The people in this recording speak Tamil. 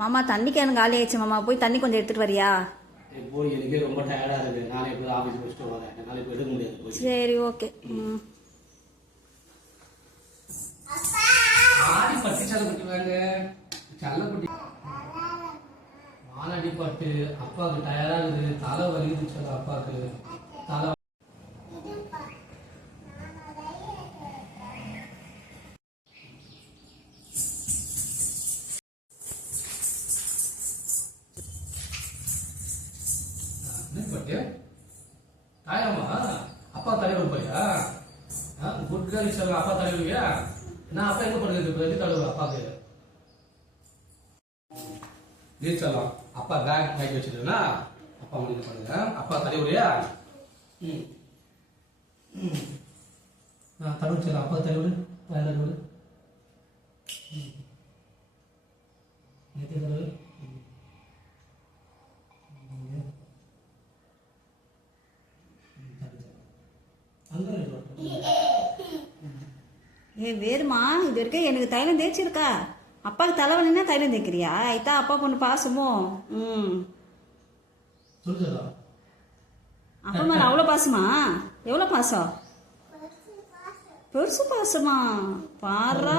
மாமா தண்ணி கேன் காலி ஆயிடுச்சு மாமா, போய் தண்ணி கொஞ்சம் எடுத்துட்டு வரியா? போய் எனக்கே ரொம்ப டயர்டா இருக்கு. நானே போய் ஆபீஸ் முடிச்சுட்டு வரேன். என்னால இப்போ எடுக்க முடியாது. சரி ஓகே. ஆடி பட்டி சல்ல குட்டிவாங்க. சல்ல குட்டி மானடி பட்டு அப்பாவுக்கு டயர்டா இருக்குது. தலை வலிக்குது சொல்ல அப்பாவுக்கு. தலை பட்டு தாயாமா அப்பா தலைவர் போயா? குட் கேர்ள் சொல்ல அப்பா தலைவரியா? நான் அப்பா எங்க பண்ணுறது இப்போ? எது தலைவர் அப்பாவுக்கு நீர் சொல்லலாம். அப்பா பேக் வாங்கி வச்சுருக்கா? அப்பா முடிவு பண்ணுங்க. அப்பா தலைவரியா? தலைவர் சொல்லலாம். அப்பா தலைவர் தலைவர் தலைவர் வேறுமா, இது வரைக்கும் எனக்கு தைலம் தேய்ச்சிருக்கா? அப்பாவுக்கு தலைவலின்னா தைலம் தேய்க்கிறியா? இதான் அப்பா பொண்ணு பாசமோ? அப்பா மேல அவ்வளோ பாசமா? எவ்வளோ பாசம்? பெருசு பாசமா? பாடுறா.